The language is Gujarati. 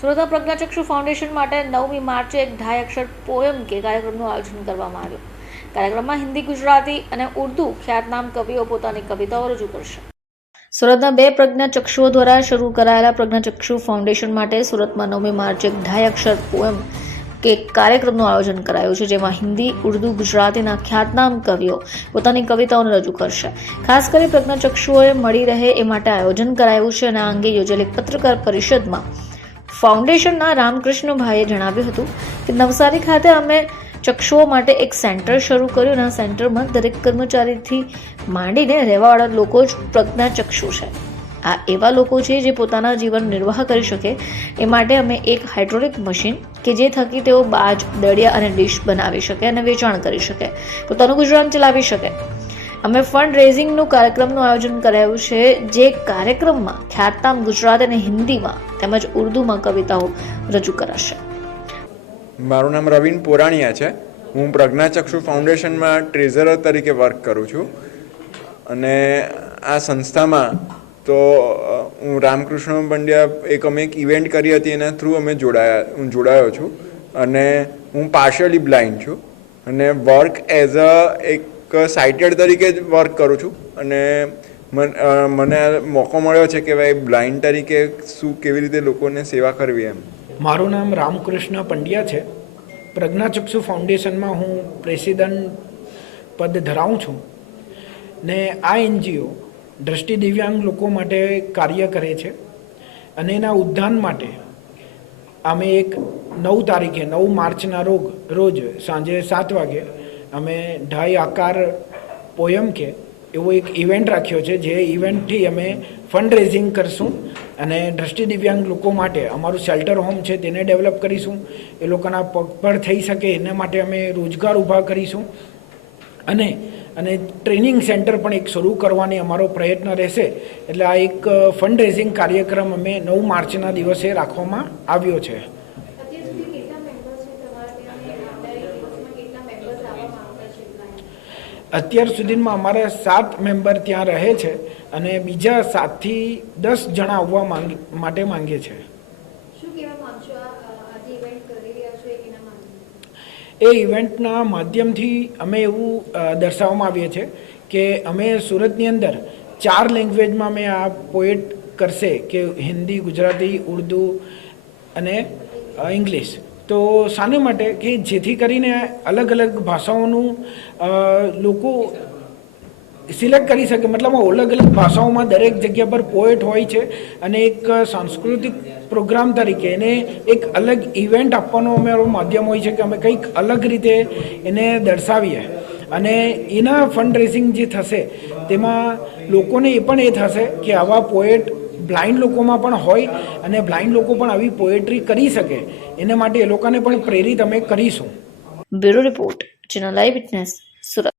સુરતના પ્રજ્ઞાચક્ષુ ફાઉન્ડેશન માટે નવમી માર્ચે એક ઢાઈ અક્ષર પોયમ કે કાર્યક્રમનું આયોજન કરવામાં આવ્યું. કાર્યક્રમમાં હિન્દી, ગુજરાતી અને ઉર્દુ ખ્યાતનામ કવિઓ પોતાની કવિતાઓ રજૂ કરશે. સુરતના બે પ્રજ્ઞાચક્ષુઓ દ્વારા શરૂ કરાયેલા પ્રજ્ઞાચક્ષુ ફાઉન્ડેશન માટે સુરતમાં નવમી માર્ચે એક ઢાઈ અક્ષર પોયમ કે કાર્યક્રમનું આયોજન કરાયું છે, જેમાં હિન્દી, ઉર્દુ, ગુજરાતીના ખ્યાતનામ કવિઓ પોતાની કવિતાઓને રજૂ કરશે. ખાસ કરી પ્રજ્ઞાચક્ષુઓએ મળી રહે એ માટે આયોજન કરાયું છે અને આ અંગે યોજેલી પત્રકાર પરિષદમાં ફાઉન્ડેશનના રામકૃષ્ણભાઈએ જણાવ્યું હતું કે નવસારી ખાતે અમે ચક્ષુઓ માટે એક સેન્ટર શરૂ કર્યું અને આ સેન્ટરમાં દરેક કર્મચારીથી માંડીને રહેવાવાળા લોકો જ પ્રજ્ઞા ચક્ષુ છે. આ એવા લોકો છે જે પોતાના જીવન નિર્વાહ કરી શકે. એ માટે અમે એક હાઇડ્રોલિક મશીન કે જે થકી તેઓ બાજ, દળિયા અને ડીશ બનાવી શકે અને વેચાણ કરી શકે. પોતાનું ગુજરાન ચલાવી શકે. અમે ફંડ રેઝિંગનું કાર્યક્રમનું આયોજન કરાયું છે, જે કાર્યક્રમમાં ખ્યાતનામ ગુજરાત અને હિન્દીમાં તેમજ ઉર્દુમાં કવિતાઓ રજૂ કરાશે. મારું નામ રવિન પોરાણીયા છે. હું પ્રજ્ઞાચક્ષુ ફાઉન્ડેશનમાં ટ્રેઝરર તરીકે વર્ક કરું છું. અને આ સંસ્થામાં તો હું રામકૃષ્ણ પંડ્યા એક અમે એક ઇવેન્ટ કરી હતી, એના થ્રુ અમે જોડાયા, હું જોડાયો છું. અને હું પાર્શિયલી બ્લાઇન્ડ છું. અને વર્ક એઝ અ એક સાઇટેડ તરીકે જ વર્ક કરું છું. અને મને મોકો મળ્યો છે કે ભાઈ બ્લાઇન્ડ તરીકે શું કેવી રીતે લોકોને સેવા કરવી એમ. મારું નામ રામકૃષ્ણ પંડ્યા છે. પ્રજ્ઞાચક્ષુ ફાઉન્ડેશનમાં હું પ્રેસિડન્ટ પદ ધરાવું છું. ને આ એનજીઓ દ્રષ્ટિ દિવ્યાંગ લોકો માટે કાર્ય કરે છે. અને એના ઉદ્ધાન માટે અમે એક નવ તારીખે, નવ માર્ચના રોગ, રોજ સાંજે સાત વાગે અમે ઢાઈ આકાર પોયમ કે એવો એક ઇવેન્ટ રાખ્યો છે, જે ઇવેન્ટથી અમે ફંડ રેઝિંગ કરશું અને દ્રષ્ટિ દિવ્યાંગ લોકો માટે અમારું શેલ્ટર હોમ છે તેને ડેવલપ કરીશું. એ લોકોના પગભર થઈ શકે એના માટે અમે રોજગાર ઊભા કરીશું. અને અને ટ્રેનિંગ સેન્ટર પણ એક શરૂ કરવાની અમારો પ્રયત્ન રહેશે. એટલે આ એક ફંડ રેઝિંગ કાર્યક્રમ અમે નવ માર્ચના દિવસે રાખવામાં આવ્યો છે. અત્યાર સુધીમાં અમારે સાત મેમ્બર ત્યાં રહે છે અને બીજા સાતથી દસ જણા આવવા માંગ માટે માંગે છે. એ ઇવેન્ટના માધ્યમથી? અમે એવું દર્શાવવામાં આવીએ છીએ કે અમે સુરતની અંદર ચાર લેંગ્વેજમાં અમે આ પોએટ કરશે કે હિન્દી ગુજરાતી ઉર્દુ અને ઇંગ્લિશ તો શાને માટે કે જેથી કરીને અલગ અલગ ભાષાઓનું લોકો સિલેક્ટ કરી શકે. મતલબ અલગ અલગ ભાષાઓમાં દરેક જગ્યા પર પોએટ હોય છે અને એક સાંસ્કૃતિક પ્રોગ્રામ તરીકે એને એક અલગ ઇવેન્ટ આપવાનો અમારો માધ્યમ હોય છે કે અમે કંઈક અલગ રીતે એને દર્શાવીએ. અને એના ફંડ રેઝિંગ જે થશે, તેમાં લોકોને એ પણ એ થશે કે આવા પોએટ બ્લાઇન્ડ લોકોમાં પણ હોય અને બ્લાઇન્ડ લોકો પણ આવી પોએટ્રી કરી શકે. એને માટે એ લોકોને પણ પ્રેરિત અમે કરીશું. Bureau report, channel live witness. So that